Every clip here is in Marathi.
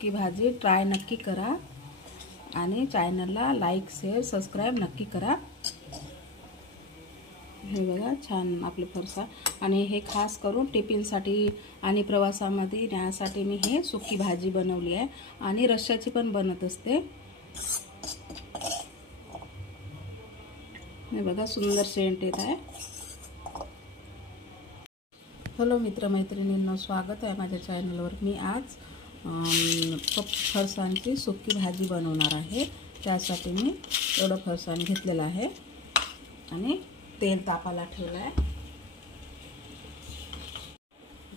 सुकी भाजी ट्राय नक्की करा आणि चॅनलला लाईक शेअर सबस्क्राइब नक्की करा। हे बघा छान आपले फरसाण आणि हे खास करून टिफिनसाठी आणि प्रवासामध्ये न्यासाठी मी हे सुकी भाजी बनवली आहे आणि रश्श्याची पण बनत असते। हे बघा सुंदर सेंट येत आहे। हॅलो मित्रमैत्रिणींनो, स्वागत आहे माझ्या चॅनलवर। मी आज फरसाणची सुकी भाजी बनवणार आहे। त्यासाठी मी एवढं फरसाण घेतलेलं आहे आणि तेल तापायला ठेवलं आहे।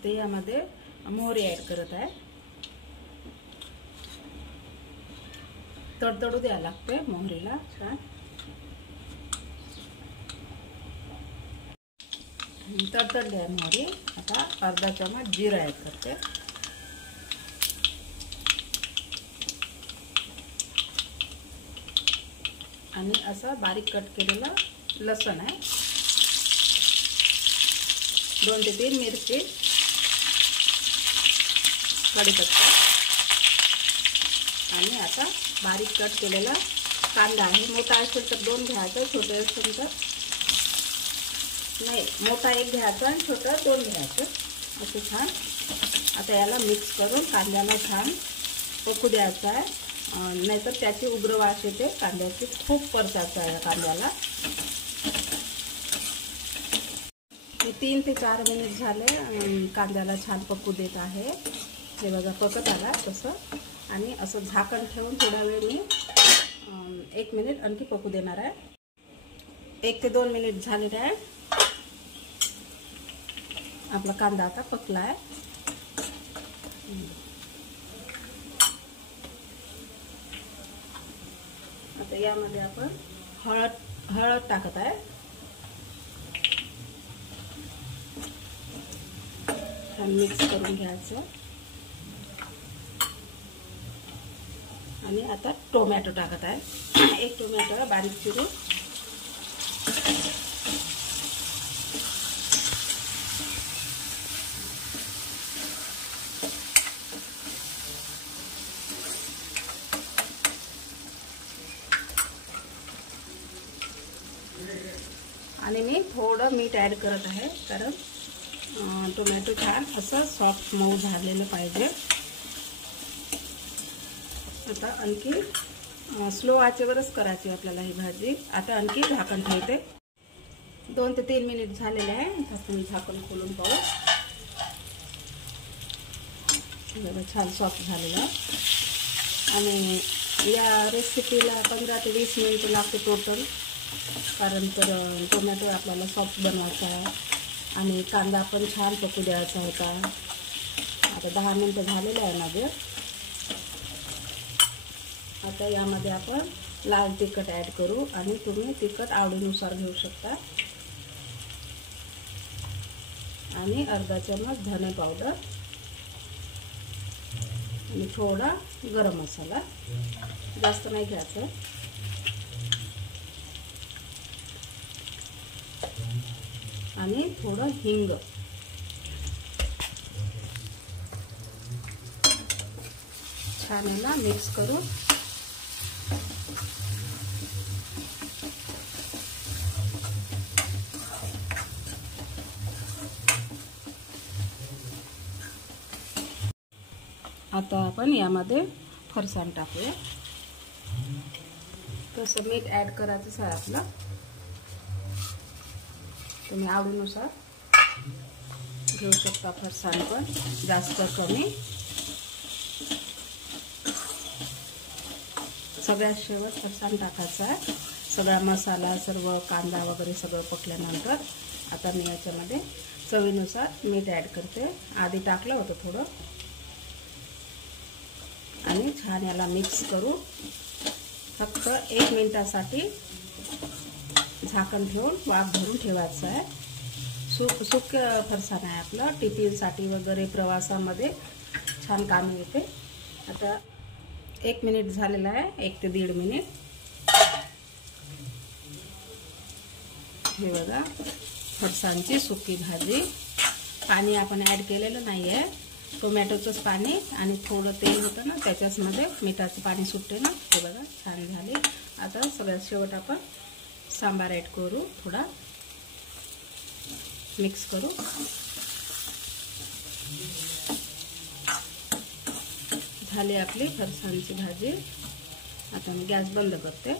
ते यामध्ये मोहरी ॲड करत आहे। तडतडू द्यायला लागते मोहरीला छान। तडतडली आहे मोहरी। आता अर्धा चमच जिरा ॲड करते आणि असं बारीक कट केलेलं लसूण आहे। 2 ते 3 मिरची, कढीपत्ता आणि आता बारीक कट केलेला कांदा आहे। मोठा असेल तर 2 घ्यायचा, छोटे असेल तर नाही, मोठा 1 घ्यायचा आणि छोटा 2 घ्यायचं असं छान। आता याला मिक्स करून कांद्याला छान पकू द्यायचं आहे, नाहीतर त्याची उग्र वास येते कांद्याची। खूप परतायचं आहे कांद्याला। 3 ते 4 मिनिट झाले कांद्याला छान पकू देत आहे। हे बघा पकत आला तसं, आणि असं झाकण ठेवून थोडा वेळ मी 1 मिनिट आणखी पकू देणार आहे। 1 ते 2 मिनिट झालेले आहे। आपला कांदा आता पकला आहे। आता यामध्ये आपण हळद टाकत आहे। छान मिक्स करून घ्यायचं आणि आता टोमॅटो टाकत आहे। 1 टोमॅटो बारीक चिरून आणि मी थोडं मीठ ॲड करत आहे, कारण टोमॅटो छान असं सॉफ्ट मऊ झालेलं पाहिजे। आता आणखी स्लो आचेवरच करायची आपल्याला ही भाजी। आता आणखी झाकण ठेवते। 2 ते 3 मिनिट झालेले आहे। आता तुम्ही झाकण खोलून पाहू। बघा छान सॉफ्ट झालेलं आहे आणि या रेसिपीला 15 ते 20 मिनिट लागते टोटल, कारण तर टोमॅटो आपल्याला सॉफ्ट बनवायचा आहे आणि कांदा पण छान पकू द्यायचा होता। आता 10 मिनिटं झालेले आहे माझे। आता यामध्ये आपण लाल तिखट ॲड करू आणि तुम्ही तिखट आवडीनुसार घेऊ शकता, आणि अर्धा चमच धने पावडर आणि थोडा गरम मसाला, जास्त नाही घ्यायचं, आणि थोडं हिंग। छान याला मिक्स करून आता आपण यामध्ये फरसाण टाकूया। तसं मीठ ॲड करायचंच आहे आपलं, तुम्ही आवडीनुसार घेऊ शकता। फरसाण पण जास्त कमी। सगळ्यात शेवट फरसाण टाकायचं आहे। सगळा मसाला, सर्व कांदा वगैरे सगळं पकल्यानंतर आता मी याच्यामध्ये चवीनुसार मीठ ॲड करते। आधी टाकलं होतं थोडं, आणि छान याला मिक्स करू। फक्त 1 मिनिटासाठी झाकण ठेवून वाफ भरून ठेवायचं आहे। सुकं फरसाण आहे आपलं, टिफिनसाठी वगैरे प्रवासामध्ये छान कामी येते। आता 1 मिनिट झालेला आहे, 1 ते 1.5 मिनिट। हे बघा फरसाणची सुकी भाजी। पाणी आपण ॲड केलेलं नाही आहे, टोमॅटोचंच पाणी आणि थोडं तेल होतं ना, त्याच्याचमध्ये मिठाचं पाणी सुटते ना. हे बघा छान झाले. आता सगळ्यात शेवट आपण सांबार ॲड करू, थोडा मिक्स करू. झाली आपली फरसाणची भाजी. आता मी गॅस बंद करते.